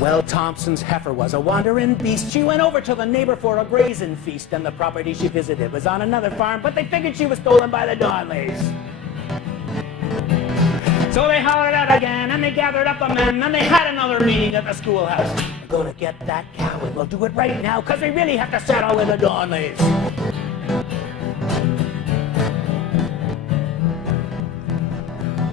Well, Thompson's heifer was a wandering beast. She went over to the neighbor for a grazing feast, and the property she visited was on another farm, but they figured she was stolen by the Donnellys. So they hollered out again, and they gathered up the men, and they had another meeting at the schoolhouse. We're gonna get that cow, and we'll do it right now, because we really have to settle with the Donnellys.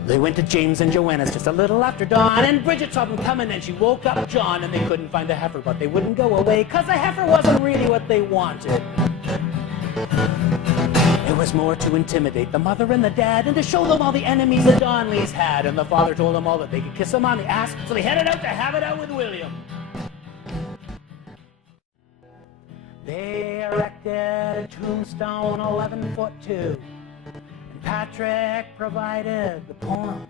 They went to James and Joanna's just a little after dawn, and Bridget saw them coming, and she woke up John, and they couldn't find the heifer, but they wouldn't go away, because the heifer wasn't really what they wanted. It was more to intimidate the mother and the dad, and to show them all the enemies the Donnellys had, and the father told them all that they could kiss him on the ass, so they headed out to have it out with William. They erected a tombstone 11'2". Patrick provided the poem.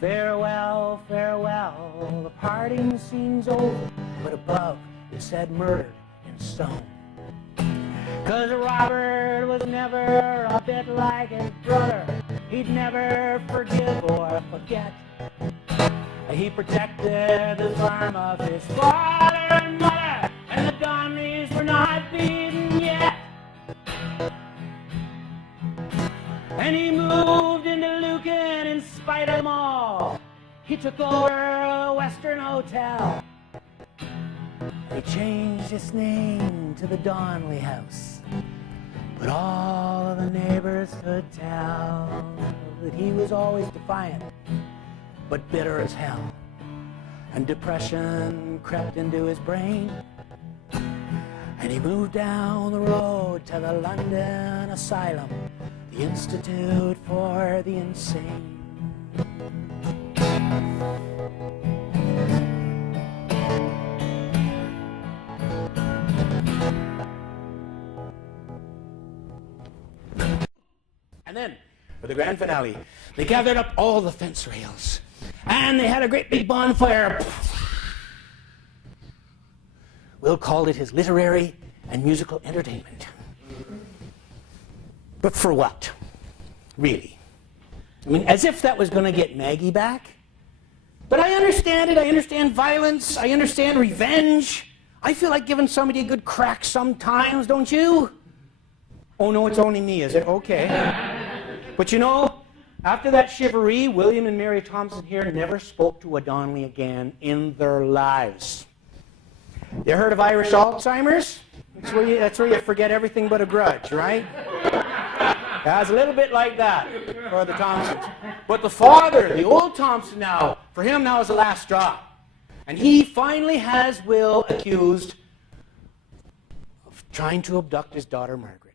Farewell, farewell, the parting scene's over, but above it said murdered in stone. 'Cause Robert was never a bit like his brother. He'd never forgive or forget. He protected the farm of his father and mother, and the Donnellys were not beaten yet. And he moved into Lucan in spite of them all. He took over a Western hotel. He changed his name to the Donnelly House. But all of the neighbors could tell that he was always defiant, but bitter as hell. And depression crept into his brain. And he moved down the road to the London Asylum, the Institute for the Insane. And then, for the grand finale, they gathered up all the fence rails, and they had a great big bonfire. Will called it his literary and musical entertainment. But for what? Really? I mean, as if that was going to get Maggie back. But I understand it. I understand violence. I understand revenge. I feel like giving somebody a good crack sometimes, don't you? Oh, no, it's only me, is it? Okay. But you know, after that shivaree, William and Mary Thompson here never spoke to a Donnelly again in their lives. You heard of Irish Alzheimer's? That's where you forget everything but a grudge, right? Yeah, it's a little bit like that for the Thompsons. But the father, the old Thompson now, for him now is the last straw. And he finally has Will accused of trying to abduct his daughter Margaret.